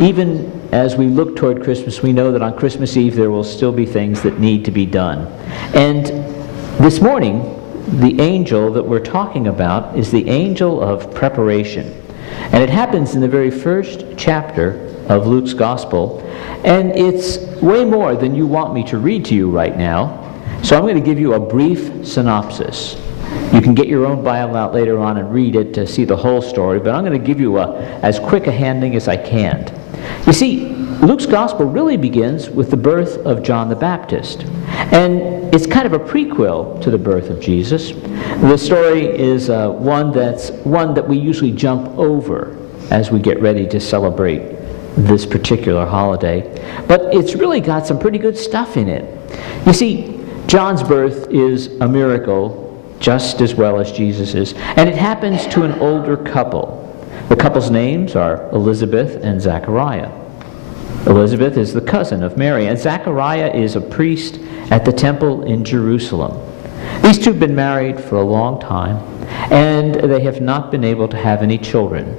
even as we look toward Christmas, we know that on Christmas Eve there will still be things that need to be done. And this morning, the angel that we're talking about is the angel of preparation. And it happens in the very first chapter of Luke's Gospel. And it's way more than you want me to read to you right now. So I'm going to give you a brief synopsis. You can get your own Bible out later on and read it to see the whole story, but I'm going to give you as quick a handing as I can. You see, Luke's Gospel really begins with the birth of John the Baptist. And it's kind of a prequel to the birth of Jesus. The story is one that we usually jump over as we get ready to celebrate this particular holiday. But it's really got some pretty good stuff in it. You see, John's birth is a miracle just as well as Jesus's. And it happens to an older couple. The couple's names are Elizabeth and Zachariah. Elizabeth is the cousin of Mary, and Zachariah is a priest at the temple in Jerusalem. These two have been married for a long time, and they have not been able to have any children.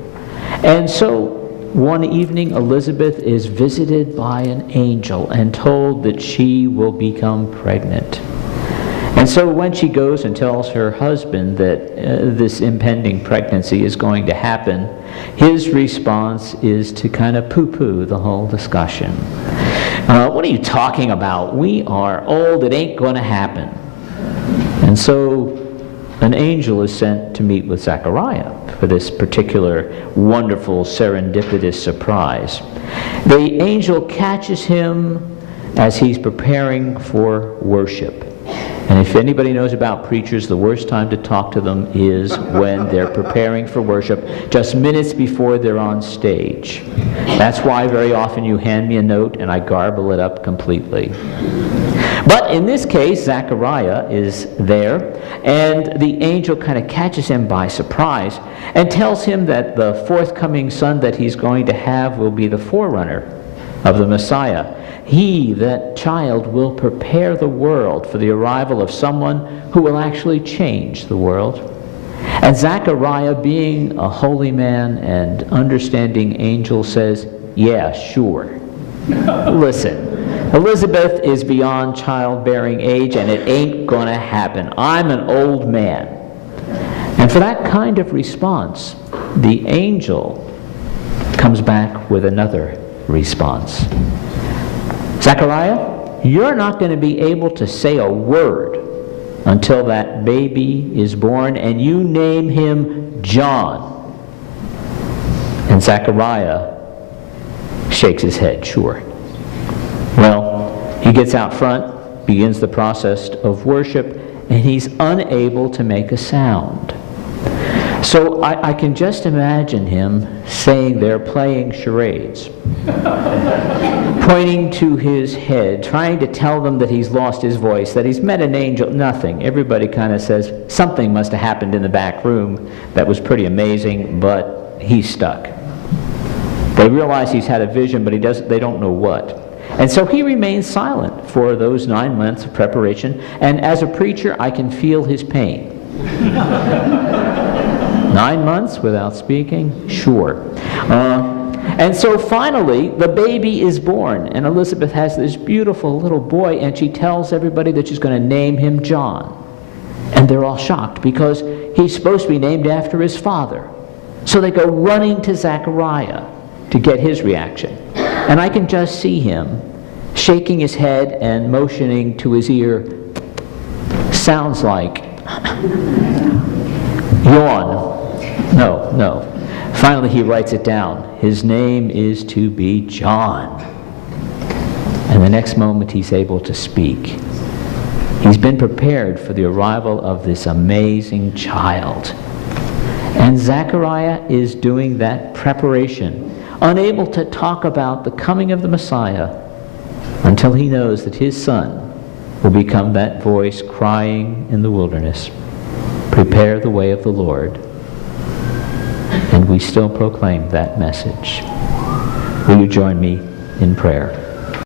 And so one evening, Elizabeth is visited by an angel and told that she will become pregnant. And so when she goes and tells her husband that this impending pregnancy is going to happen, his response is to kind of poo-poo the whole discussion. What are you talking about? We are old. It ain't going to happen. And so an angel is sent to meet with Zachariah for this particular wonderful serendipitous surprise. The angel catches him as he's preparing for worship. And if anybody knows about preachers, the worst time to talk to them is when they're preparing for worship, just minutes before they're on stage. That's why very often you hand me a note and I garble it up completely. But in this case, Zachariah is there, and the angel kind of catches him by surprise and tells him that the forthcoming son that he's going to have will be the forerunner of the Messiah. He, that child, will prepare the world for the arrival of someone who will actually change the world. And Zechariah, being a holy man and understanding angel, says, yeah, sure. Listen, Elizabeth is beyond childbearing age, and it ain't going to happen. I'm an old man. And for that kind of response, the angel comes back with another response. Zechariah, you're not going to be able to say a word until that baby is born, and you name him John. And Zechariah shakes his head, sure. Well, he gets out front, begins the process of worship, and he's unable to make a sound. So I can just imagine him saying there, playing charades, pointing to his head, trying to tell them that he's lost his voice, that he's met an angel. Nothing. Everybody kind of says something must have happened in the back room that was pretty amazing, but he's stuck. They realize he's had a vision, but they don't know what. And so he remains silent for those 9 months of preparation, and as a preacher, I can feel his pain. 9 months without speaking? Sure. And so finally, the baby is born, and Elizabeth has this beautiful little boy, and she tells everybody that she's going to name him John. And they're all shocked because he's supposed to be named after his father. So they go running to Zechariah to get his reaction. And I can just see him shaking his head and motioning to his ear. Sounds like yawn. No. Finally, he writes it down. His name is to be John. And the next moment, he's able to speak. He's been prepared for the arrival of this amazing child. And Zechariah is doing that preparation, unable to talk about the coming of the Messiah until he knows that his son will become that voice crying in the wilderness, prepare the way of the Lord. And we still proclaim that message. Will you join me in prayer?